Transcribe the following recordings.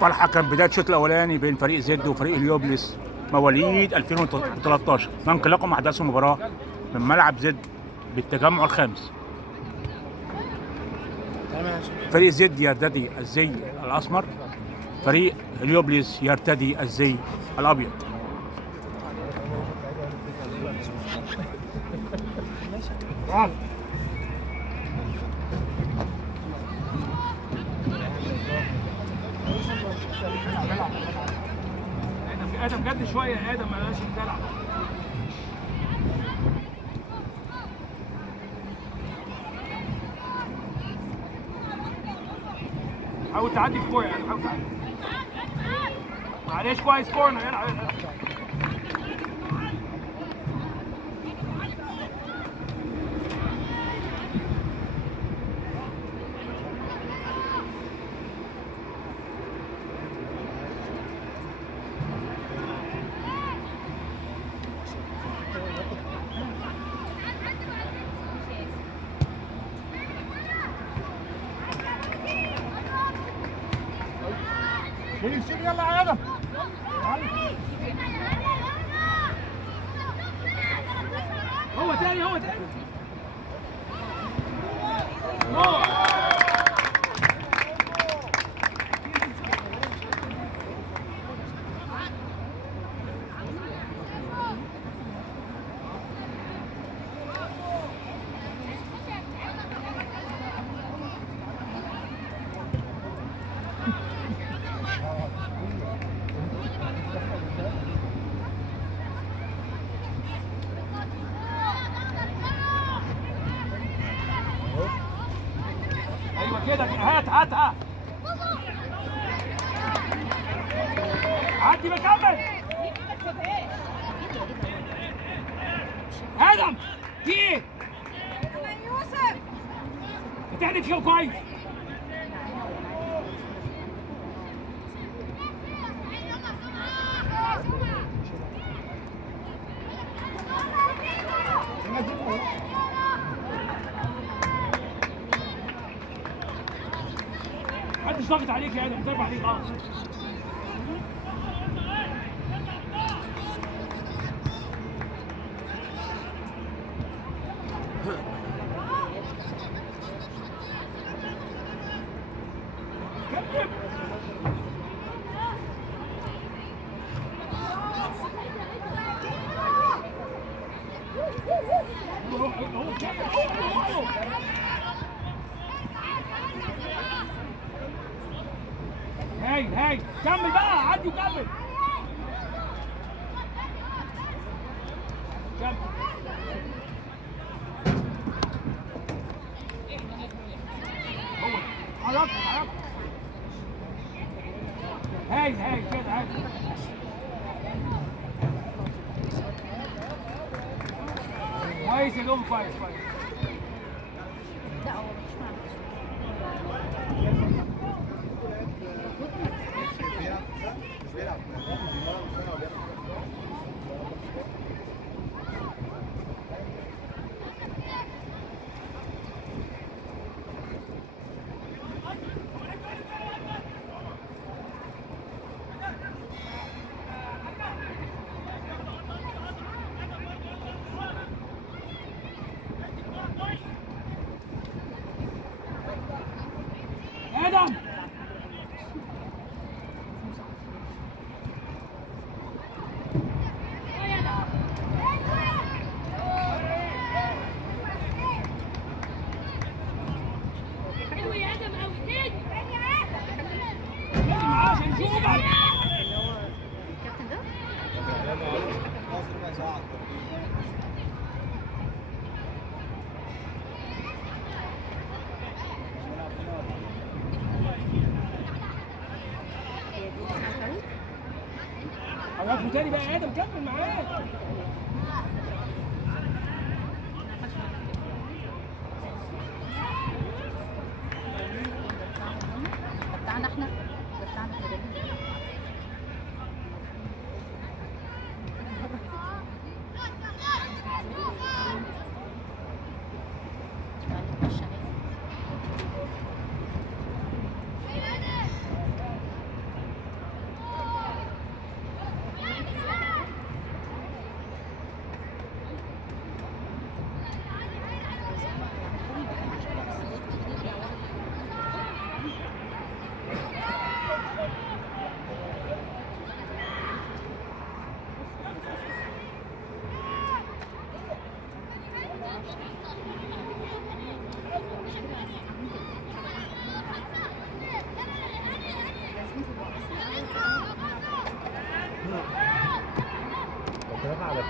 توقع الحكم بداية الشوط الأولاني بين فريق زد وفريق اليوبلس مواليد 2013 وانطلاقهم أحداث المباراة من ملعب زد بالتجمع الخامس. فريق زد يرتدي الزي الأسمر، فريق اليوبلس يرتدي الزي الأبيض. ادم جد شويه يا ادم، بلاش تلعب. حاول تعدي في كوره يعني، حاول تعدي. معلش كويس كورنر، يلعب. يلا يا ادم. هو تاني كده. هات عدي بكمل. ادم في ايه؟ يوسف بتعدي فيه كويس. محدش ضاغط عليك يا ادم، ضرب عليك خالص. هاي كمل بقى، عدي وكمل. حرك هاي كده هاي. كويس يا دوم، كويس. لا هو مش ادم. حلو يا ادم قوي. تاني معاه عشان نشوفك. الكابتن ده حركه تاني بقى يا ادم، كمل معاه. بتاعنا احنا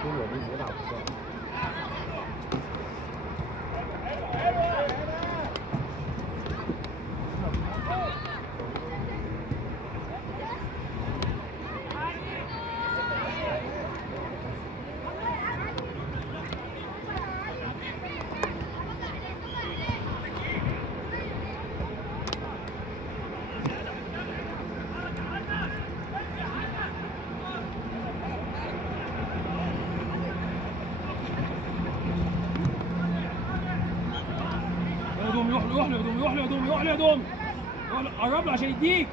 روح له يا دوم قرب له عشان يديك.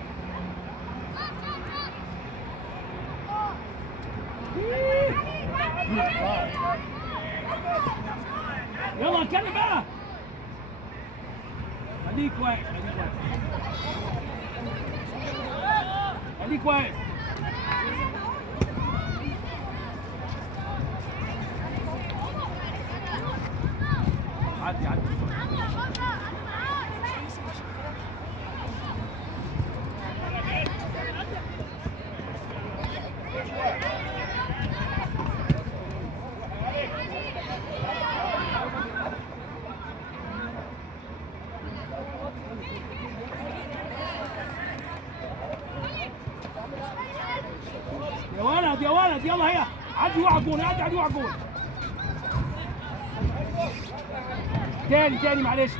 يلا اتكلم بقى. خليك واقف خليك واقف. عدي يا ولد يلا هي عدي واحد جون عدي واحد جون. تاني معلش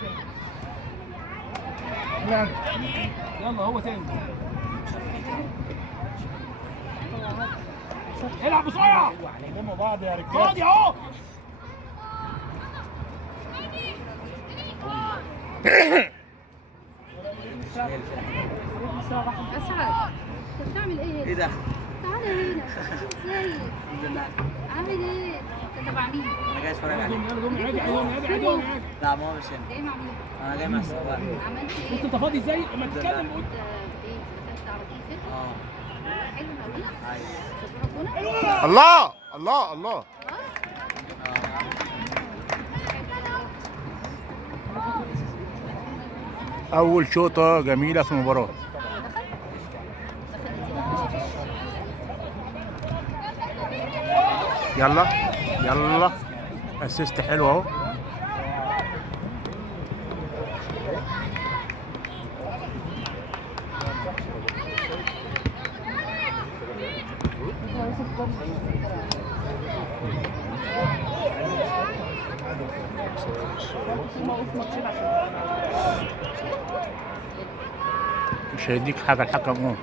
يلا هو تاني. العب بسرعة. علموا بعض يا رجاله. فاضي اهو. اسعد انت بتعمل ايه؟ ايه ده؟ تعالى هنا. ازيك؟ الحمد لله. عامل ايه؟ انت تبع مين؟ انا جاي اتفرج عليك. يلا لا ما هو مش هنا. جاي مع مين؟ انا جاي مع السواق. عملت بص ايه؟ انت فاضي ازاي لما تتكلم. انت ايه؟ دخلت عربيتك؟ حلو قوي. ايوه. شوف ربنا. الله الله الله. اول شوطه جميله في المباراه. يلا اسيست حلو اهو. مش هيديك حاجه الحكم اهو.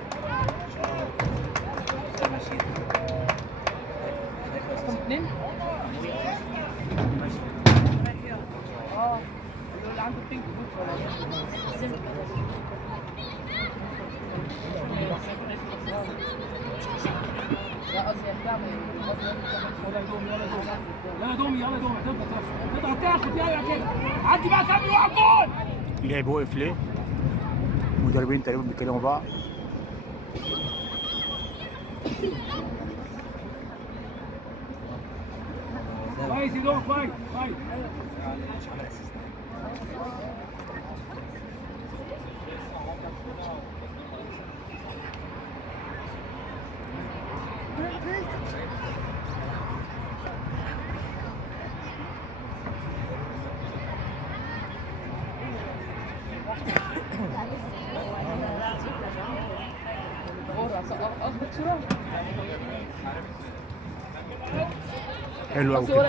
اللي عنده بينك يلا دومي تقدر تاخد يلا كده. عدي بقى كمل واحد جول. اللعب وقف ليه؟ مدربين تقريبا بيتكلموا بعض. كويس يا دوم كويس. حلو قوي كده.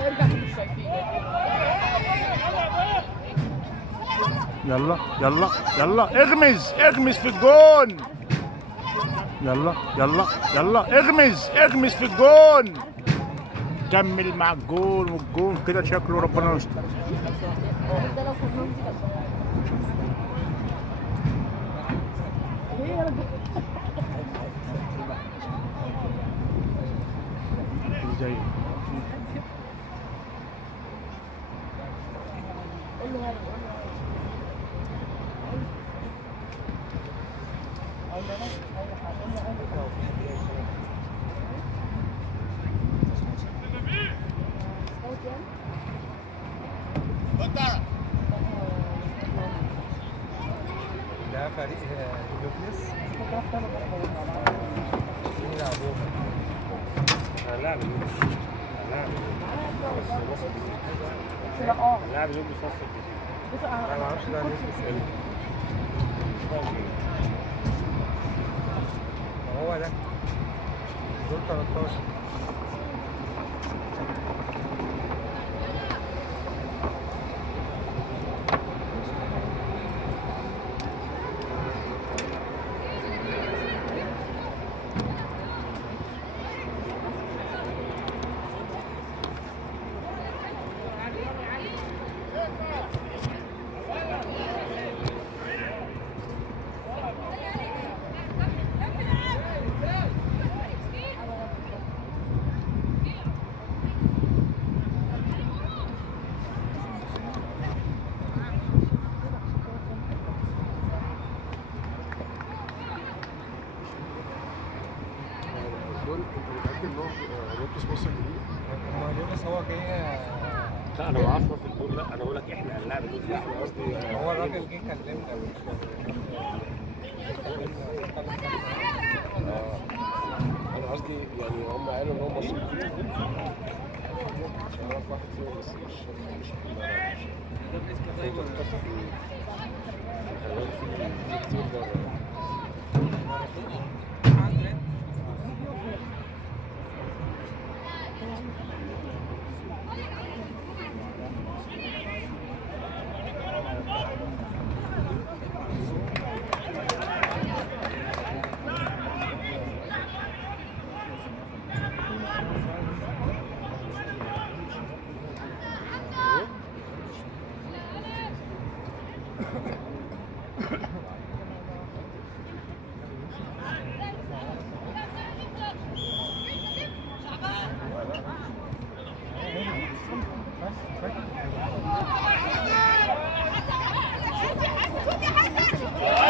يلا اغمز في الجون. يلا اغمز في الجون. كمل مع الجون والجون كده شكله ربنا يستر. زي ده فريق هيليوبلس بيلعبوا لا اللاعب اللي بيلبس نص الجزيرة. انا ما اعرفش ده مين. هو ده دول 13. دول انت متاكد ان هو لوكس مصر الجديد؟ ما لوكاس هو جاي. لا انا ما اعرفش في الدور، لا انا بقول لك احنا هنلاعب الدور. لا انا قصدي هو الراجل جه كلمنا انا قصدي يعني هم قالوا ان هم مصر الجديد. مش عارف واحد فيهم بس مش في كتير بره.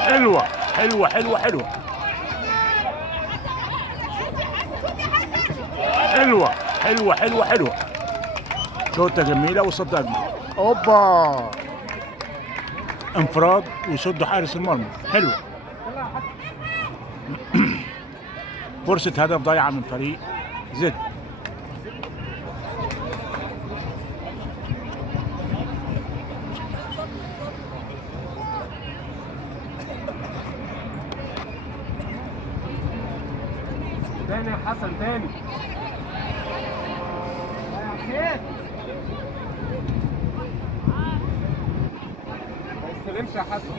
حلوه حلوه حلوه حلوه حلوه حلوه حلوه حلوه. شوطه جميله وصد اجمل. اوبا انفراد ويصد حارس المرمى. حلو. فرصه هدف ضايعه من فريق زد. تاني يا حسن تاني. ما يستلمش يا حسن.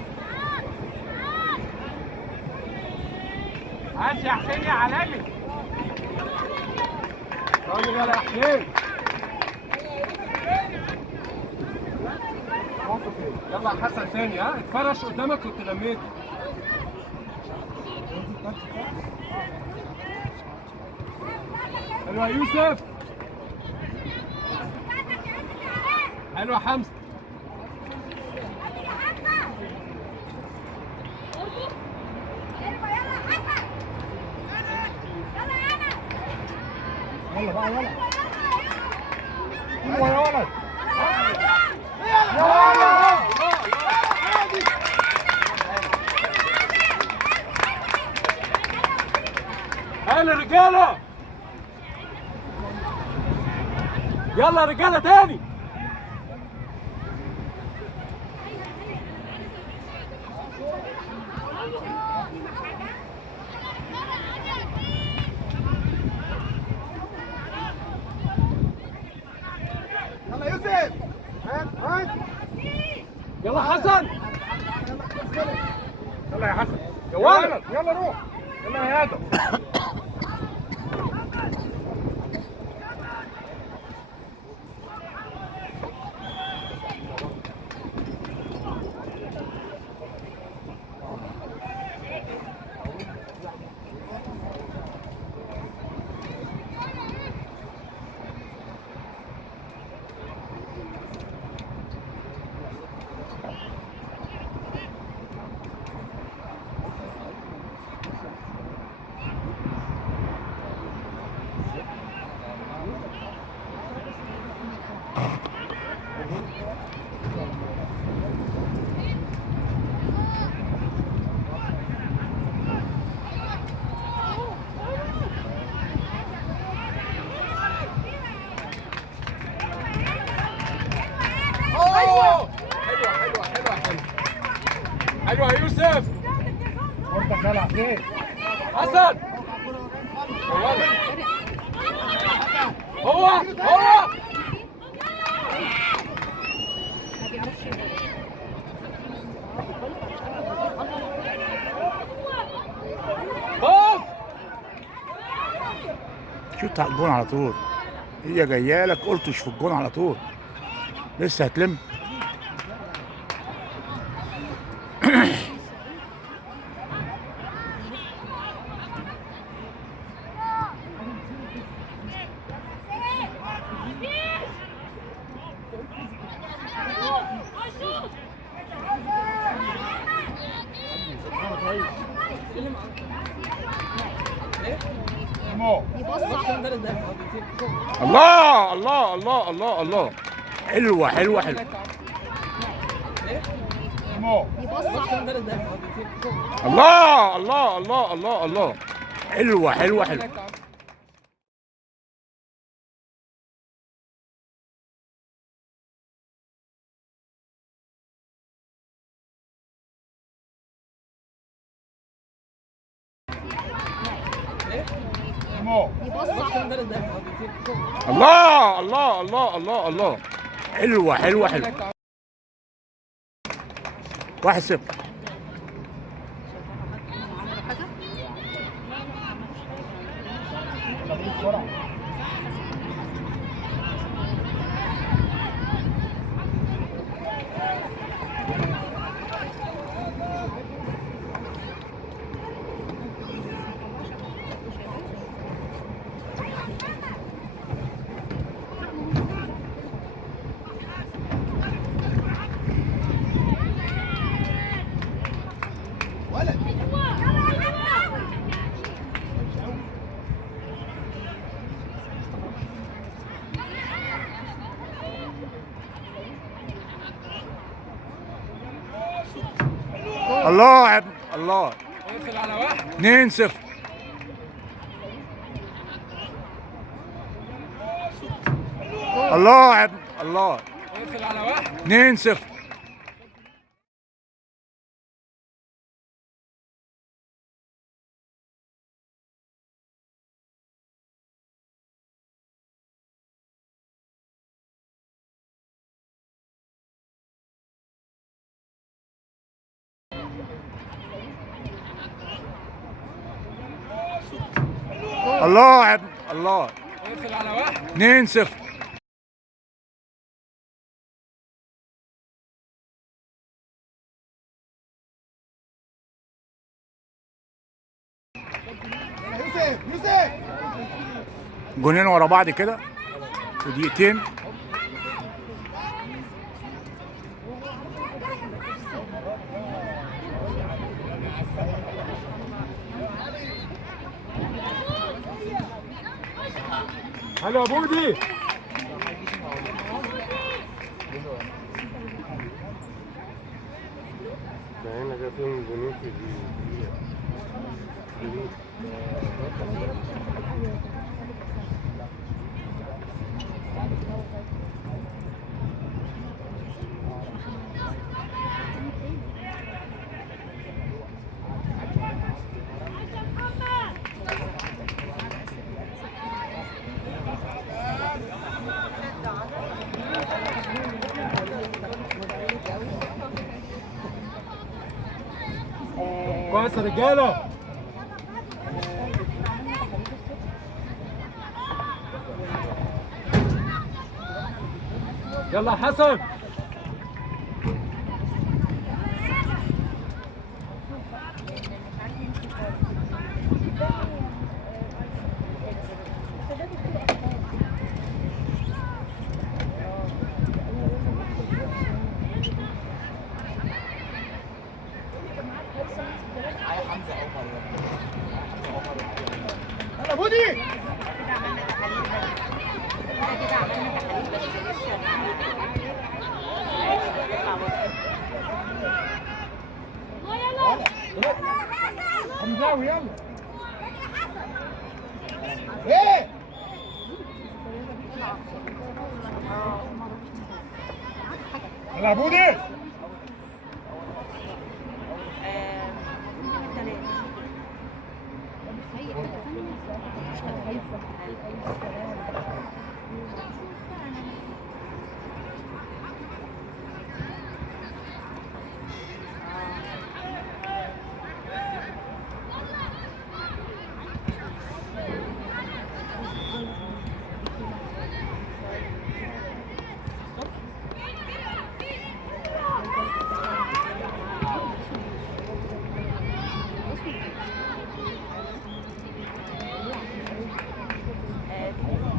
عاش يا حسين يا عالمي. راجل يلا يا حسين. يلا يا حسن ثاني. ها اتفرش قدامك كنت لميته. حلو يا يوسف. حلو يا حمزه. يلا بقى يلا. يلا يا ولد. يا ولد. هلا رجاله. يلا يا رجاله تاني. يلا يوسف. هات. يلا حسن. يلا يا حسن. يا ولد. يلا روح. يلا يا ادم. ايوه يا يوسف. كورتك يلا فين؟ حسن. هو باص. شوت على الجون على طول. هي جايه لك قلتش في الجون على طول. لسه هتلم. الله الله الله الله الله. حلوه حلوه حلوه. الله الله الله الله الله. حلوه حلوه حلوه. الله الله الله الله الله. حلوه حلوه حلوه. 1-0. الله يا ابني الله. يقفل على واحد. 2-0. الله يا ابني الله. يقفل على واحد. 2-0. الله يا ابني الله. يقفل على واحد. 2-0. يوسف جونين ورا بعض كده في دقيقتين. حلو يا بودي. هنا جا فيهم جنون في كويس يا رجاله. يلا يا حسن. يلا بودي. كده عملنا تحاليل بس كده عملنا تحاليل بس لسه هيطلع بره. حمزاوي يلا. ايه يلا بودي.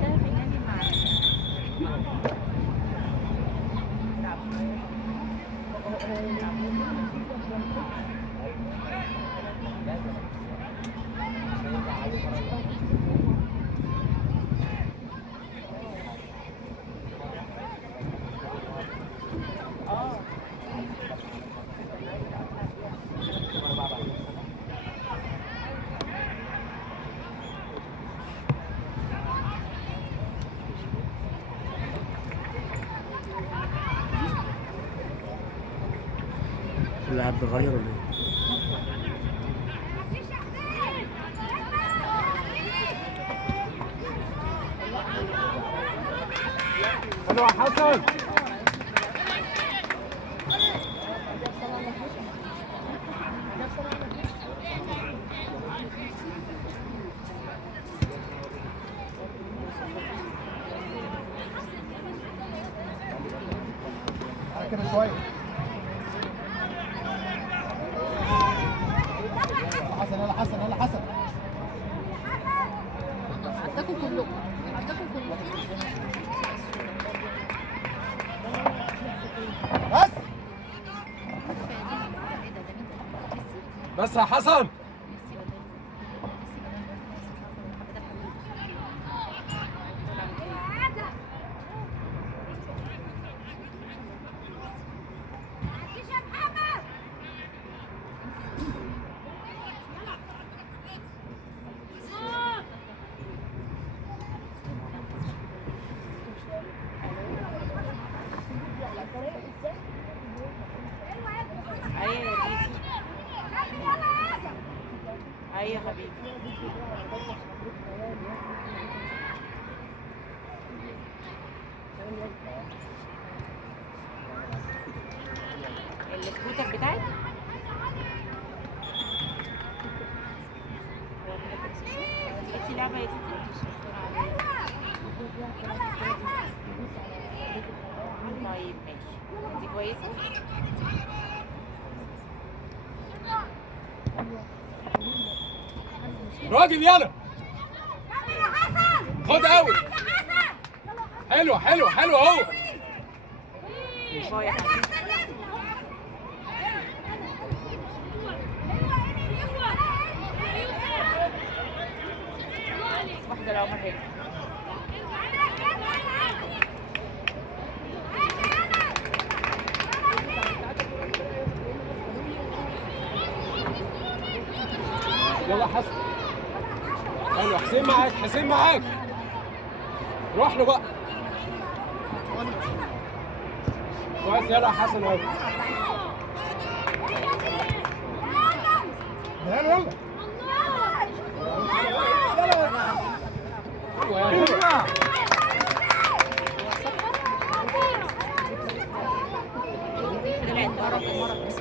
ده في نادي المعرفة. اللاعب بيغير ولا ايه؟ حلو يا حسن. كده شويه. حسن يلا حسن يلا حسن. عداكم كلكم عداكم كلكم. بس بس يا حسن. ايوه يا حبيبي. السكوتر بتاعك انتي لعبة يا طيب ماشي. انتي كويسة؟ راجل يلا. خد قوي. حلو حلو حلو اهو. باي يا حبيبي. واحدة لو ما هيك. يلا حسن. حلو حسين معاك حسين معاك. روح له بقى. كويس يلا يا حسن اهو. يلا يلا. طلعت مرة بس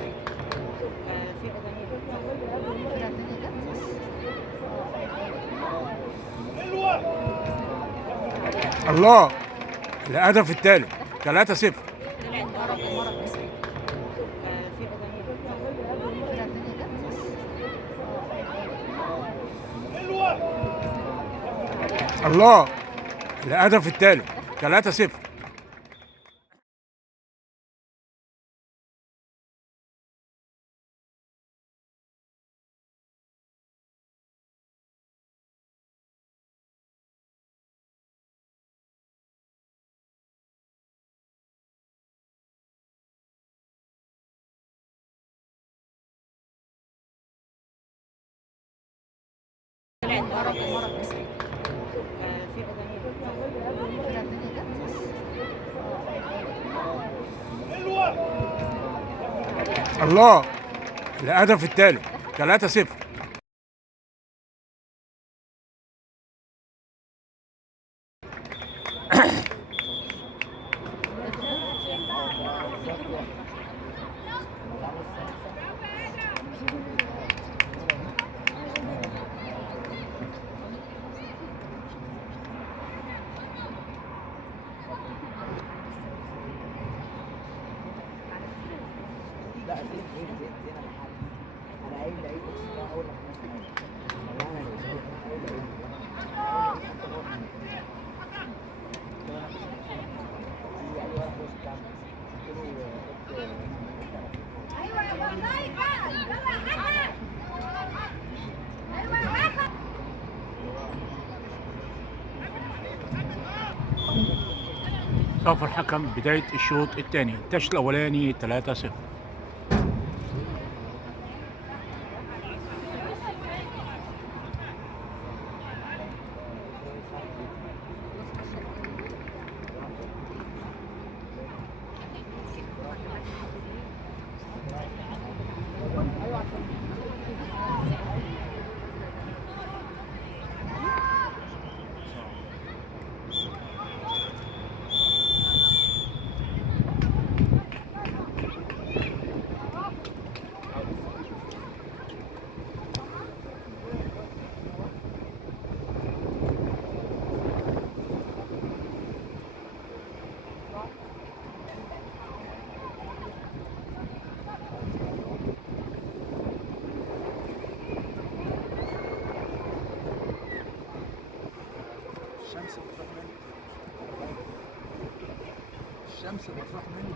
في الله، الهدف الثالث 3-0. طلعت مرة بس في الله، الهدف الثالث 3-0. طلعت مرة بس في الله، الهدف الثالث 3-0. صف الحكم بداية الشوط الثاني، التشويط الأولاني 3-0. الشمس بتروح مني.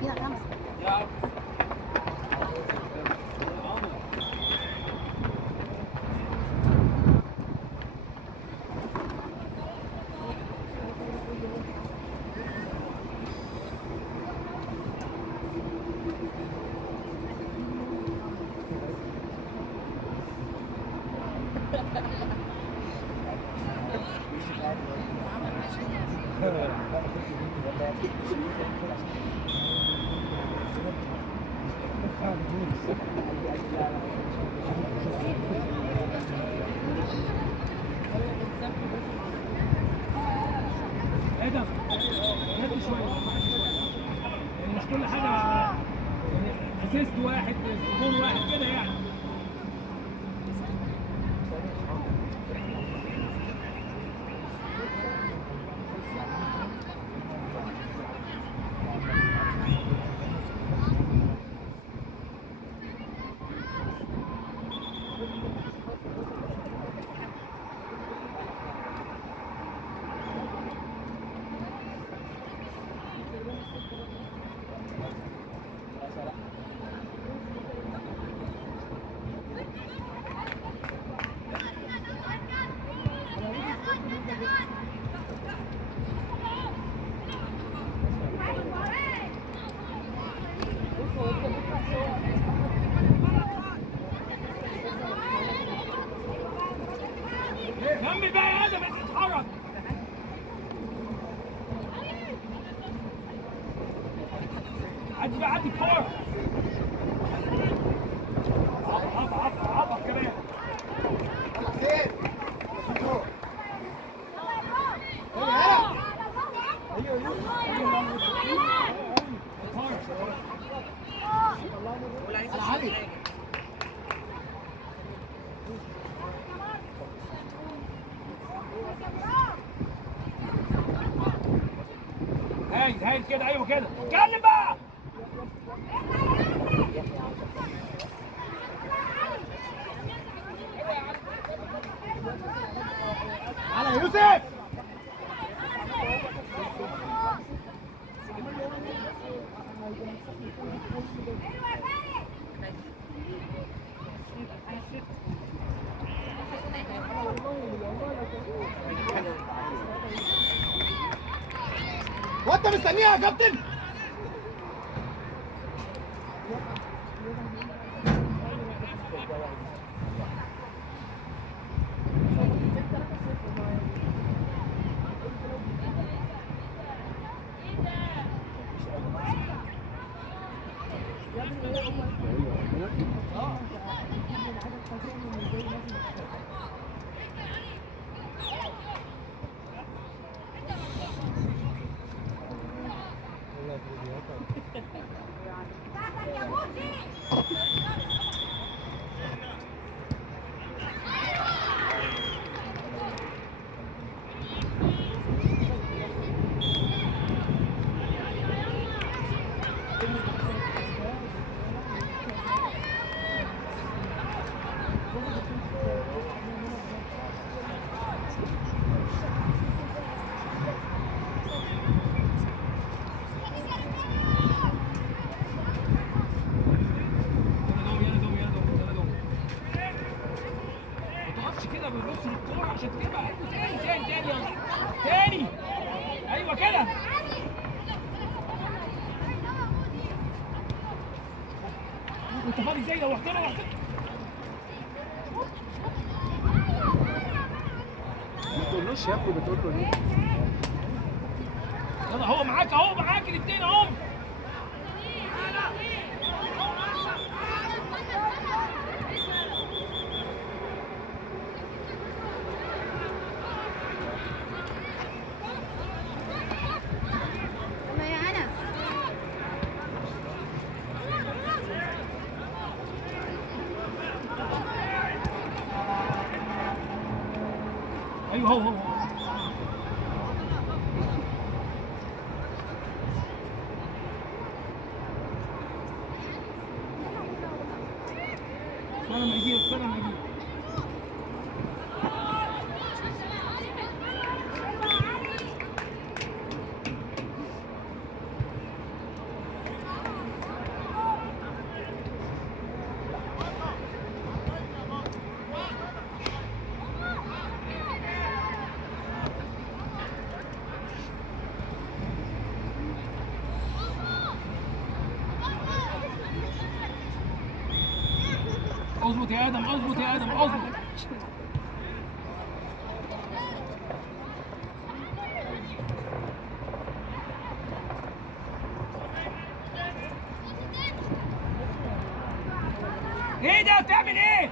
فيها 5. ايه ده؟ هدي شويه يعني مش كل حاجه يعني اسيست واحد جون واحد كده يعني. كمل بقى يا ادم انت اتحرك. عدي بقى عدي الكورة. عبط كمان. هايل كده، ايوه كده، اتكلم بقى. على يوسف. وانت مستنيها يا كابتن؟ يلا دوم يلا دوم يلا دوم. ما تقفش كده بالنص الكورة عشان تجيبها. ايوه تاني تاني تاني يلا. تاني. ايوه كده. انت فاضي ازاي لو رحت له رحت له. ما تقولوش يا ابني، بتقول له ليه؟ يلا هو معاك اهو، معاك الاثنين اهو. يلا يا انس. ايوه هو. استنى ما يجي، استنى ما يجي. اظبط يا ادم، اظبط يا ادم، اظبط. ايه ده بتعمل ايه؟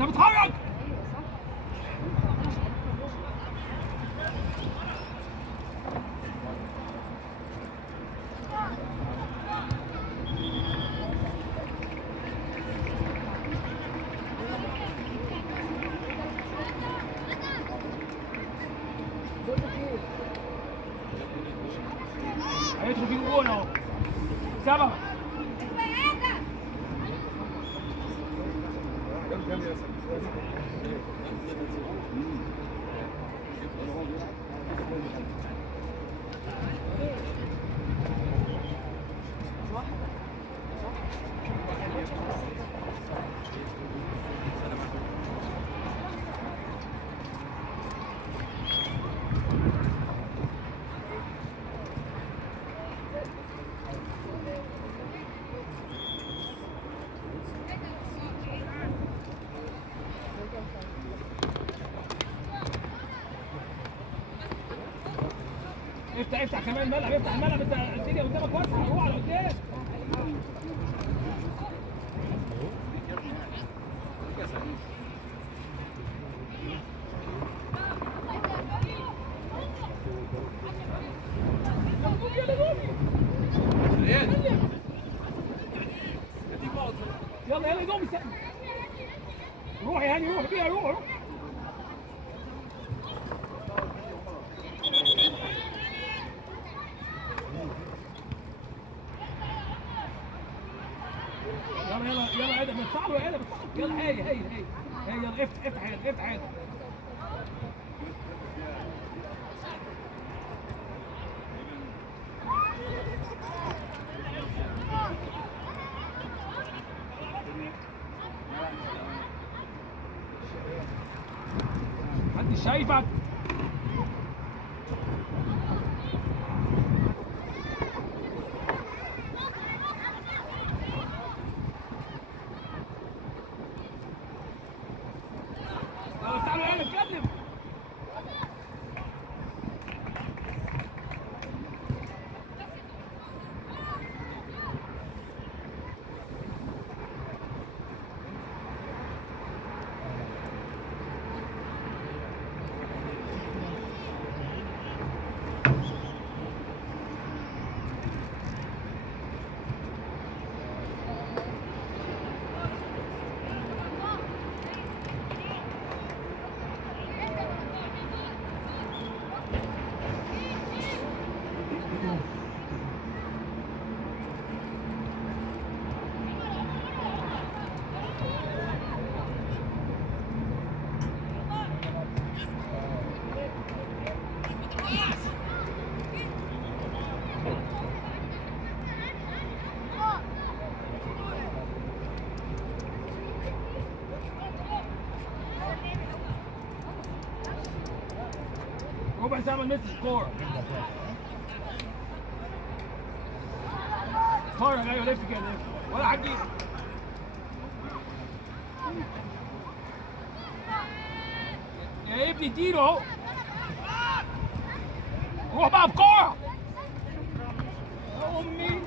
انت بتهرج؟ هيدخل فيك جول اهو. سبعة. افتح كمان الملعب، افتح الملعب. انت الدنيا قدامك واسعه، روح على قدام. يلا يلا دوم استنى. روح يا هاني، روح بيها، روح. يلا يا ادم، ادفع له يا ادم، يلا. هي يلا. افتح يلا. محدش شايفك. تعالوا يلا اتكلم. ربع ساعه ما نمسش الكوره. اتفرج ايوه لف كده لف ولا حد يا ابني اديله اهو. روح بقى بكوره يا امي.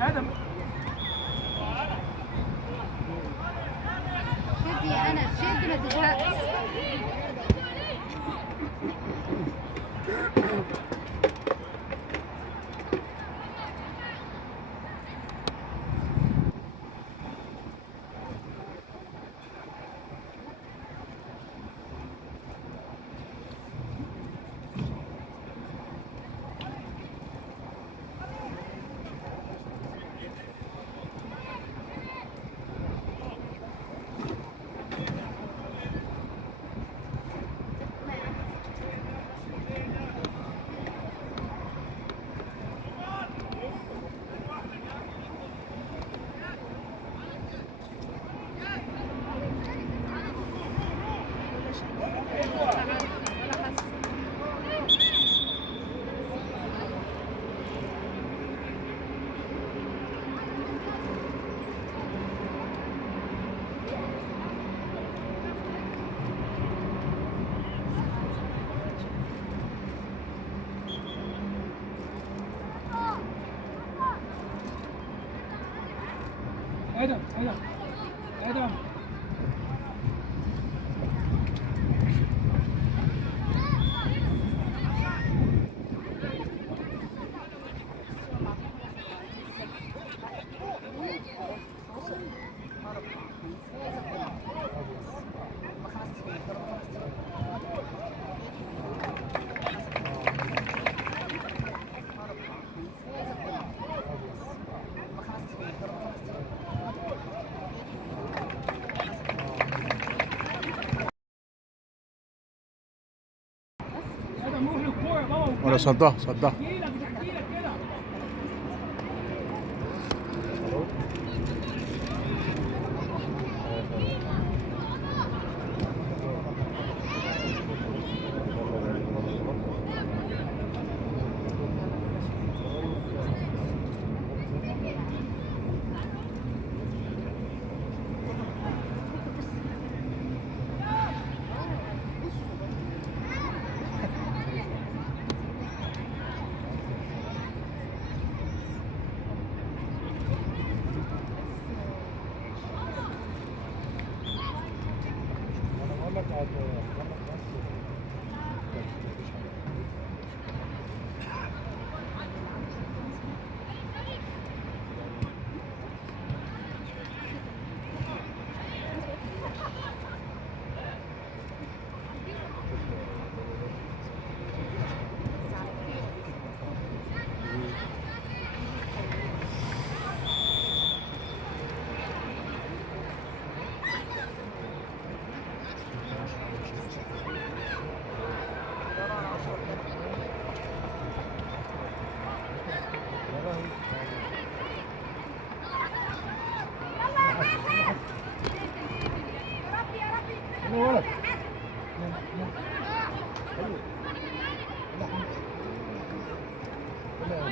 ادم شد يا انس شد ما تزهقش. ادم ادم ادم ادم روح للكوره يا بابا. ولا صدها صدها. تحكيلك تحكيلك كده.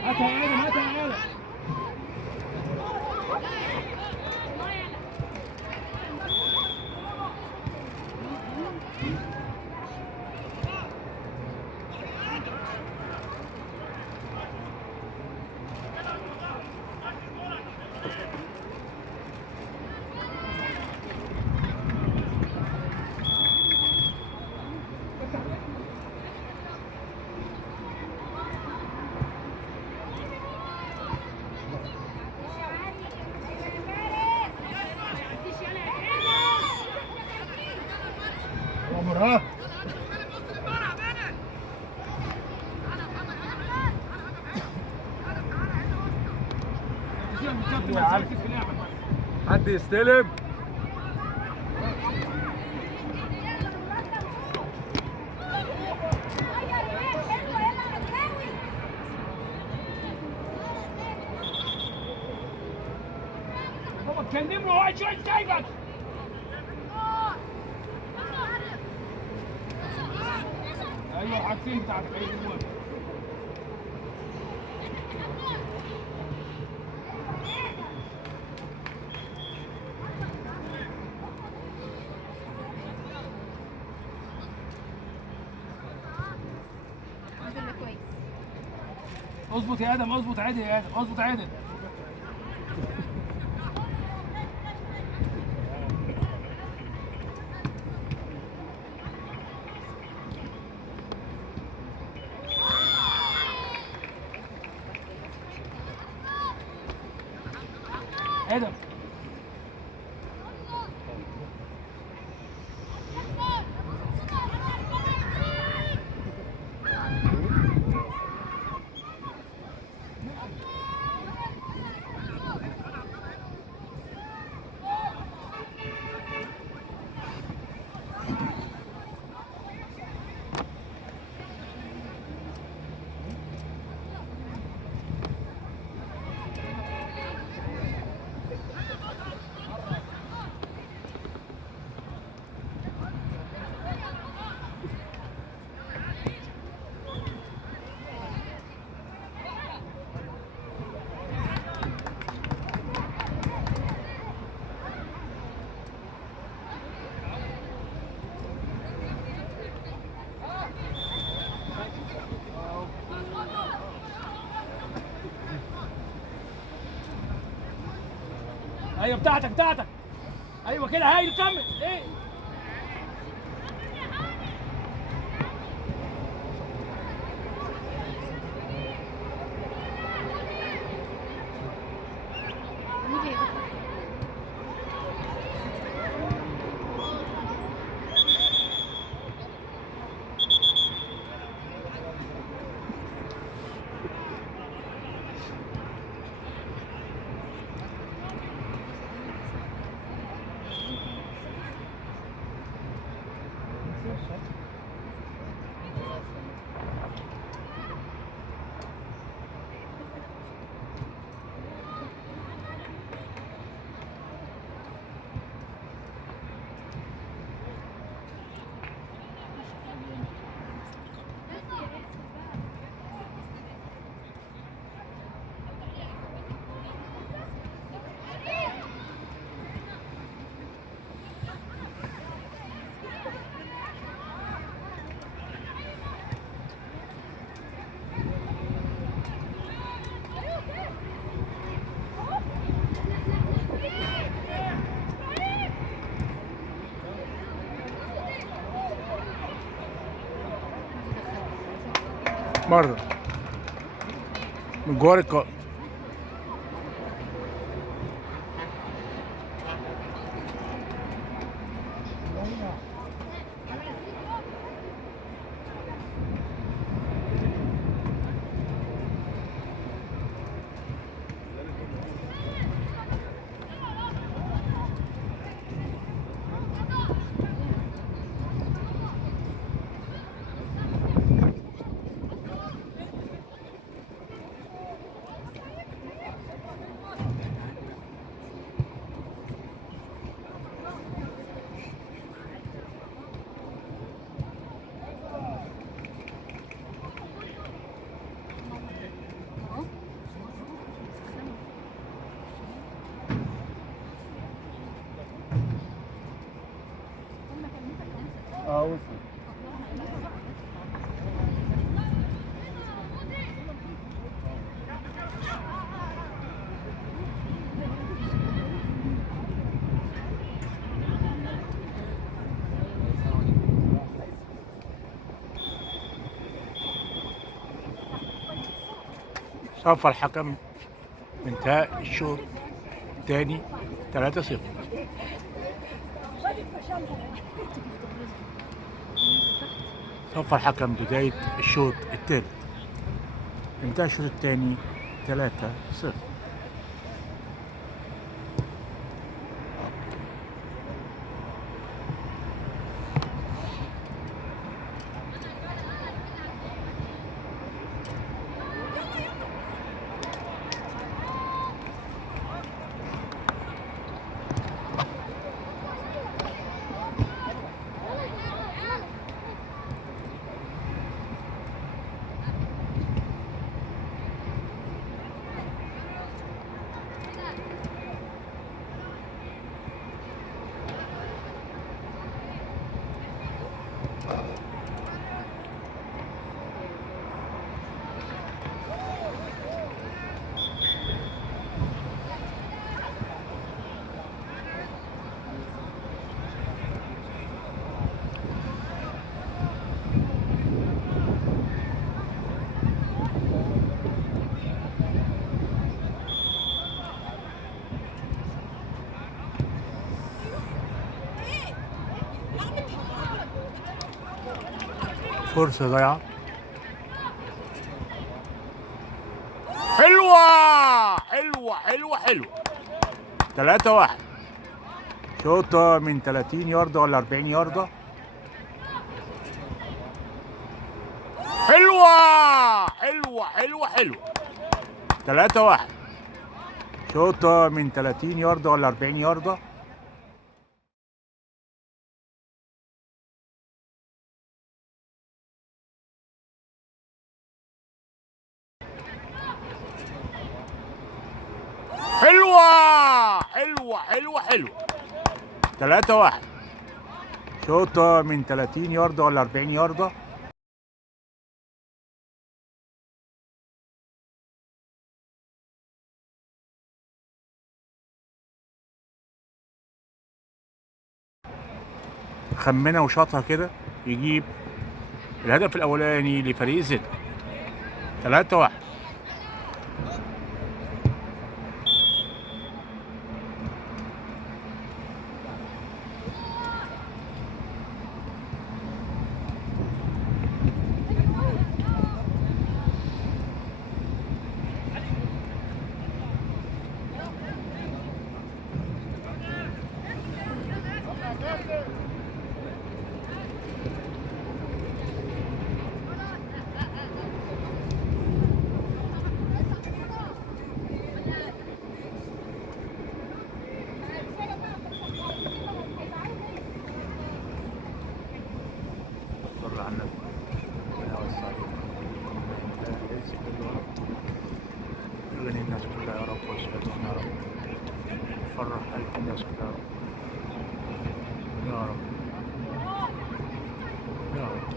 هاتها يا ادم هاتها يا ادم. عمر ها حد يستلم. بابا اتكلم له واحد شويه سايبك. ايوه حاجتين بتاع الفريق دلوقتي. نزل كويس. اظبط يا ادم، اظبط عادل يا ادم، اظبط عادل. ادم ايوه بتاعتك. ايوه كده هايل كمل ايه. مرة من جوار القائم. صفى الحكم بانتهاء الشوط الثاني 3-0. صفر الحكم بداية الشوط الثالث. انتهى الشوط الثاني 3-0. فرصة ضايعة. حلوة حلوة حلوة حلوة. 3-1. شوطة من 30 ياردة ولا 40 ياردة. حلوة حلوة حلوة حلوة. 3-1. شوطة من 30 ياردة ولا 40 ياردة. حلوة حلوة حلوة حلوة. 3-1. شوطة من 30 ياردة ولا 40 ياردة. خمنها وشاطها كده يجيب الهدف الأولاني لفريق زد. 3-1. صلى على النبي. ربنا يوسع عليكم. يغني الناس كلها يا رب ويسعدهم يا رب. فرح قلب الناس كلها يا رب. يا رب يا رب.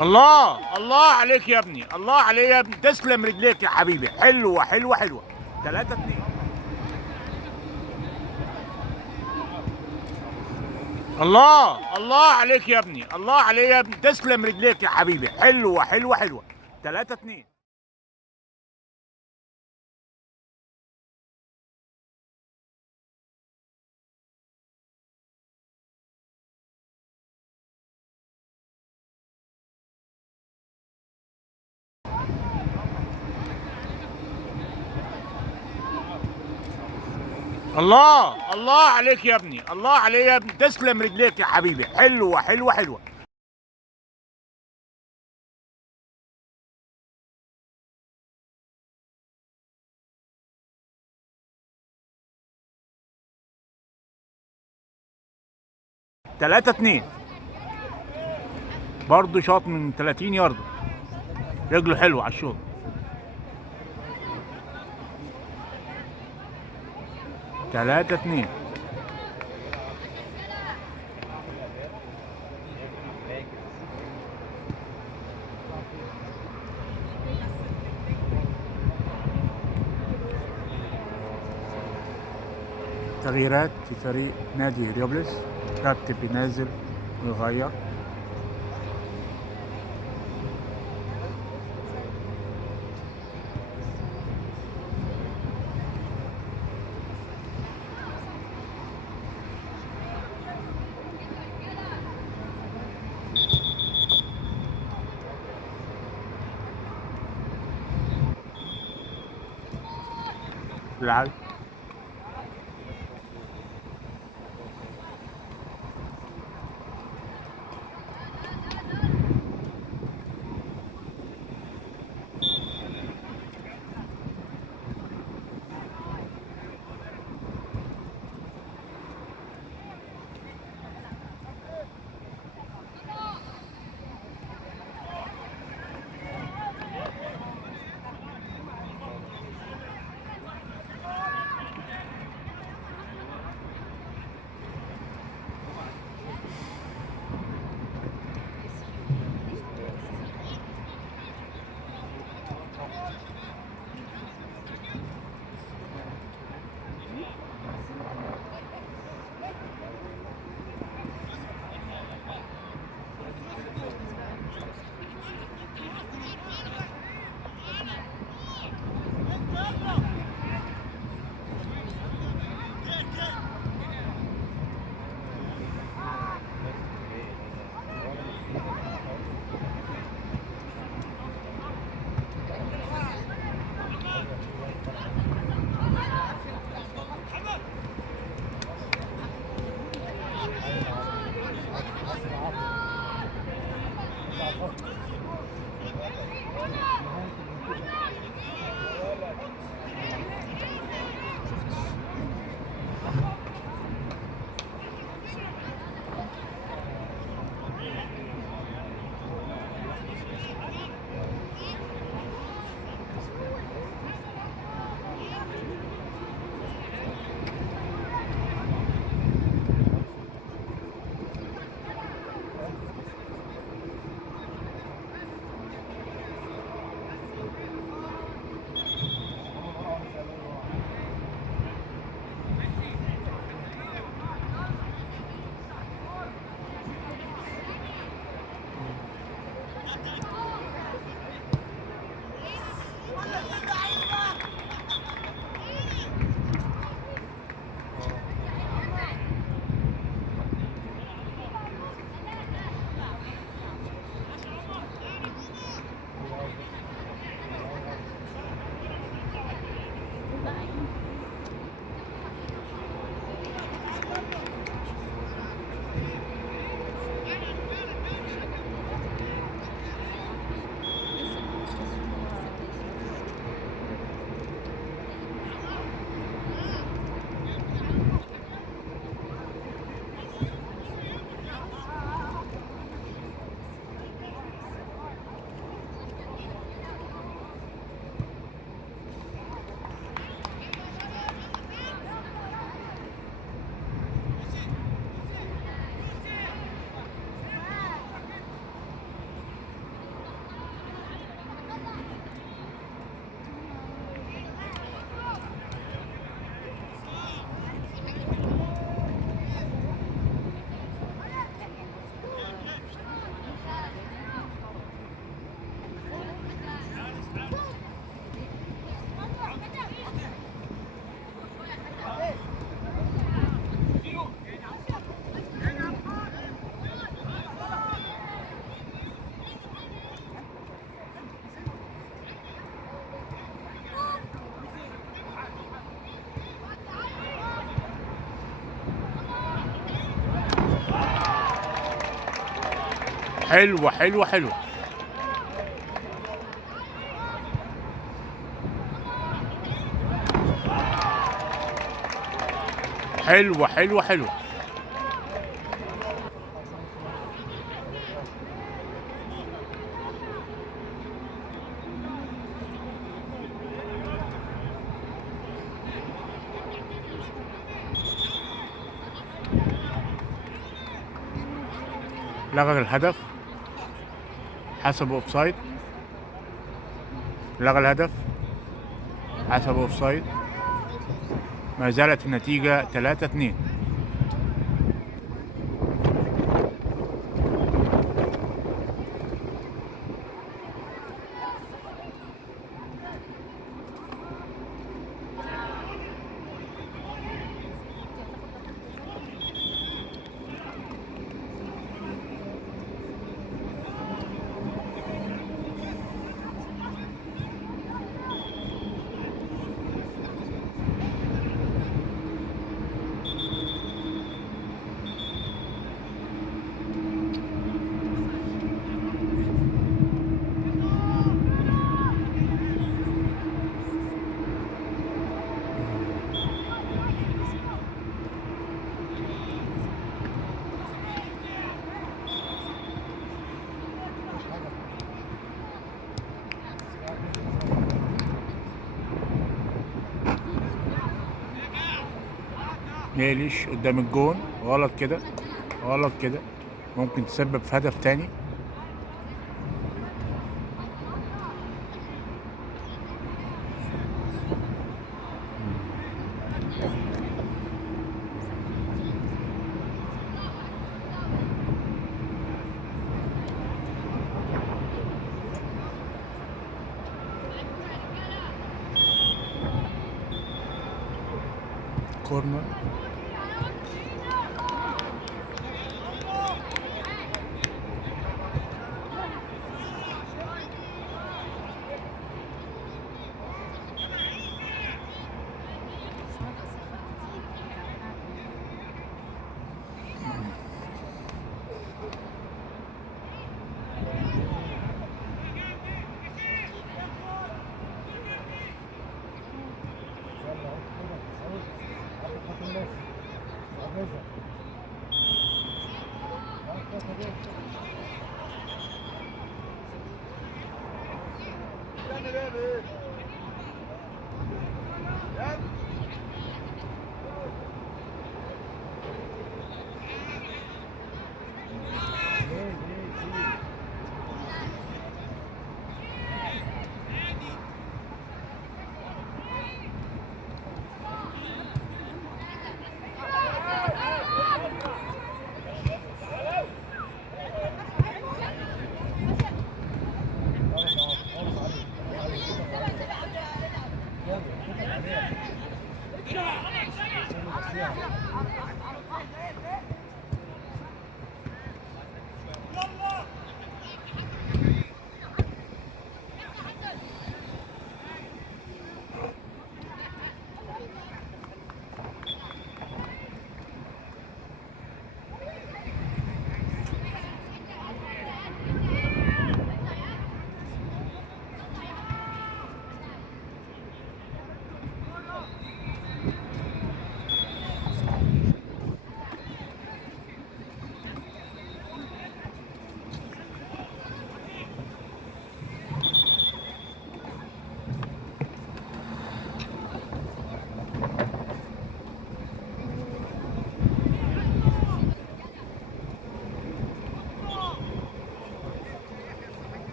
الله الله عليك يا ابني، الله عليك يا ابني، تسلم رجليك يا حبيبي، حلوه حلوه حلوه. 3-2. الله الله عليك يا ابني، الله عليك يا ابني، تسلم رجليك يا حبيبي، حلوه حلوه حلوه. 3-2. الله الله عليك يا ابني، الله عليك يا ابني، تسلم رجليك يا حبيبي، حلوه حلوه حلوه. 3-2. برضه شاط من 30 ياردة، رجله حلوه على الشوط. 3-2. تغييرات في فريق نادي ريوبلس، كابتن بينزل ويغير. العب. حلوة حلوة حلوة. حلوة حلوة حلوة. لغى الهدف حسب اوفسايد. لغى الهدف حسب اوفسايد. ما زالت النتيجة 3-2. ميليش قدام الجون، غلط كده، غلط كده، ممكن تسبب في هدف تاني. كورنر.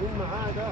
مين معاه ده؟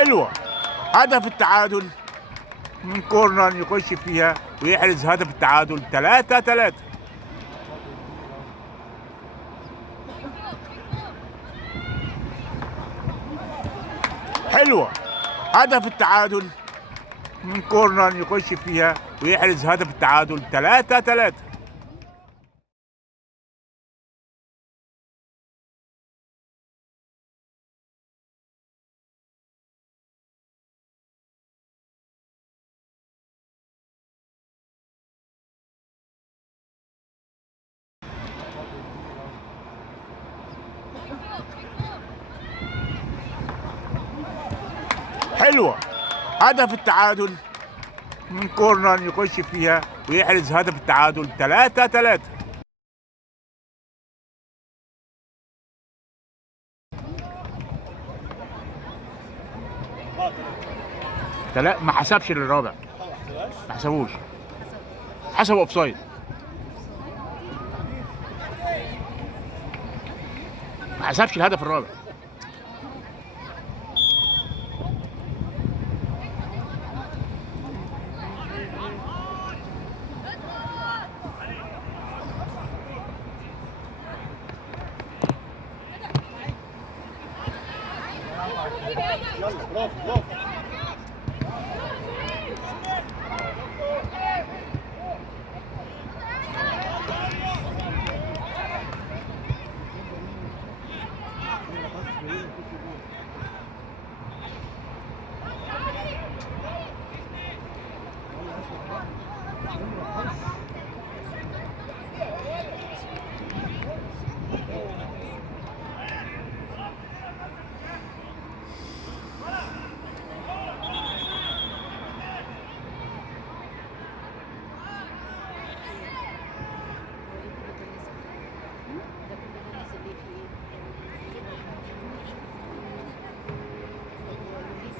حلوة. هدف التعادل من كورنر يخش فيها ويحرز هدف التعادل 3-3. حلوة. هدف التعادل من كورنر يخش فيها ويحرز هدف التعادل 3-3. حلوة. هدف التعادل من كورنر يخش فيها ويحرز هدف التعادل 3-3. ما حسبش للرابع، ما حسبوش، حسبوا اوفسايد. ما حسبش الهدف الرابع.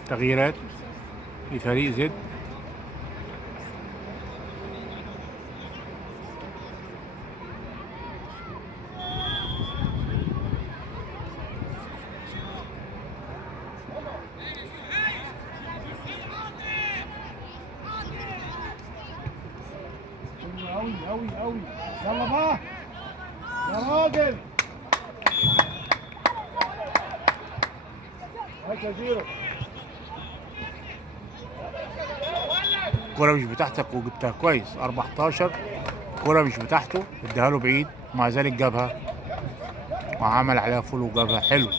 تغييرات لفريق زد. قوي قوي قوي. يلا بقى يا راجل. هات يا زيرو. الكرة مش بتاعتك وجبتها كويس. 14 الكرة مش بتاعته، اداها له بعيد، ومع ذلك جابها وعمل عليها فول وجابها حلو.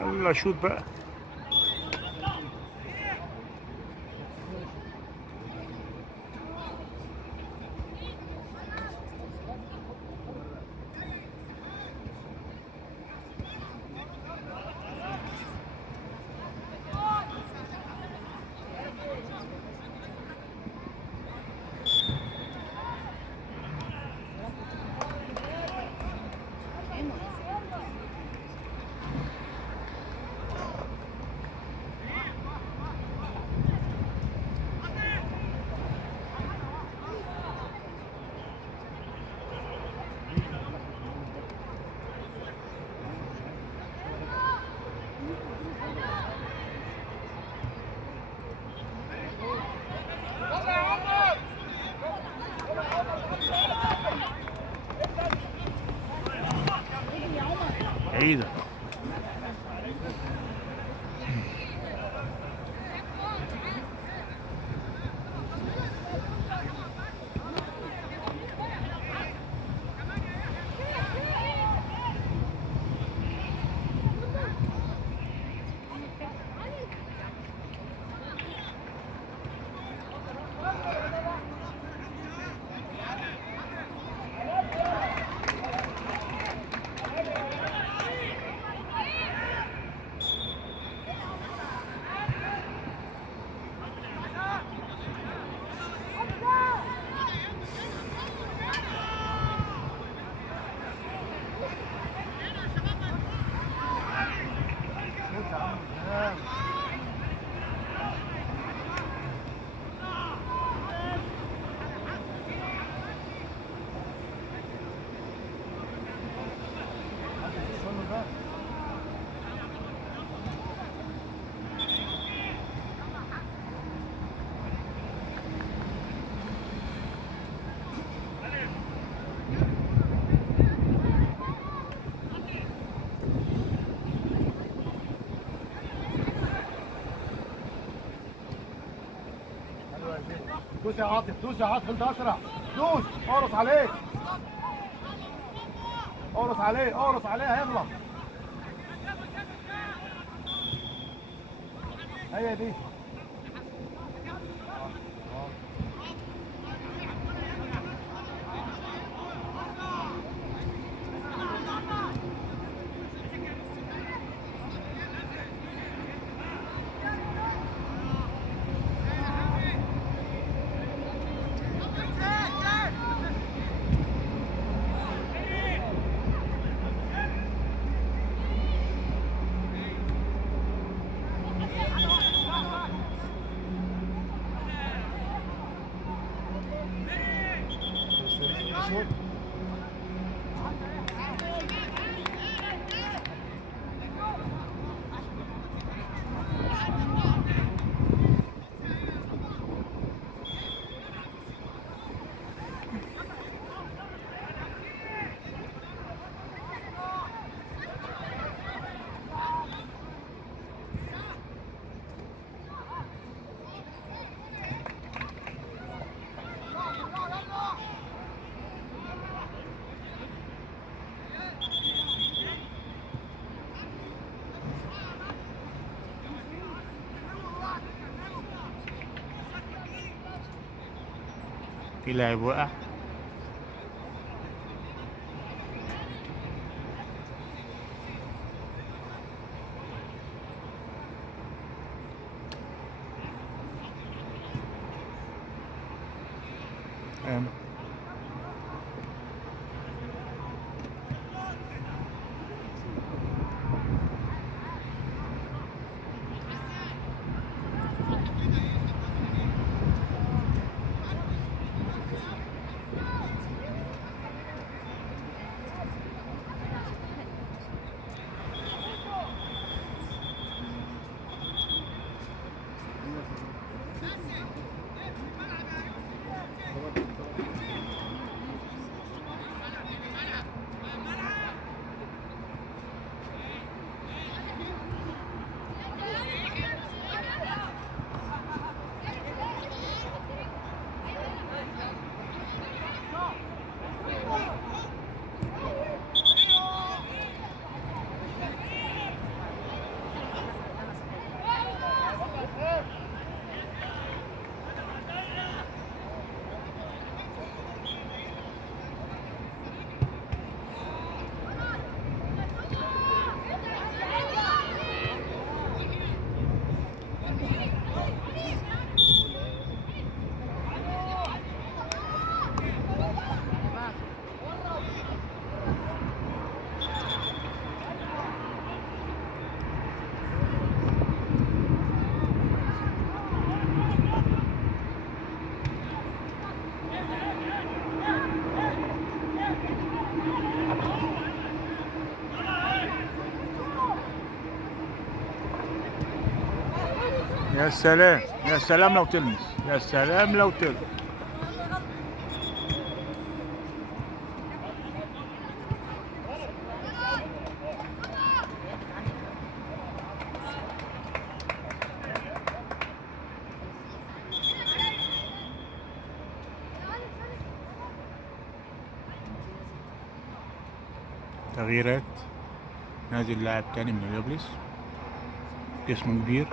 يلا شوت بقى. بعيدة. دوس يا عاطف، دوس يا عاطف، انت اسرع. دوس، اقرص عليه. اقرص عليه، اقرص عليه هيغلط. هي دي. في لاعب وقع. يا سلام يا سلام لو تلمس، يا سلام لو تلمس. تغييرات. نازل لاعب تاني من اليوبلس جسمه كبير.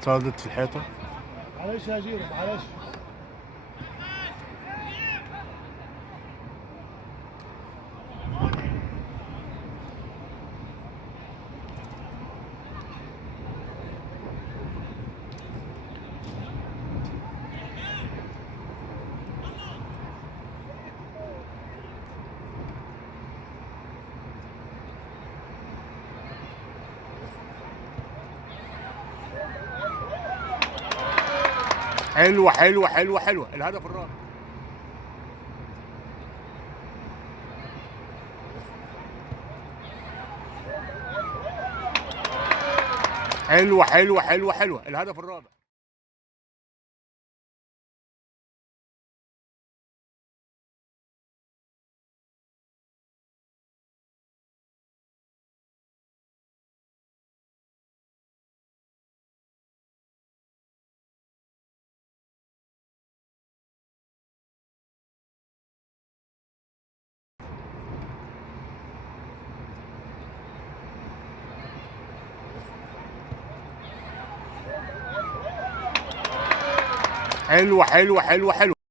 صادت في الحيطة. معلش يا جيرو معلش. حلوة حلوة حلوة حلوة، الهدف الرابع. حلوة حلوة حلوة حلوة، الهدف الرابع. حلوة حلوة حلوة حلوة.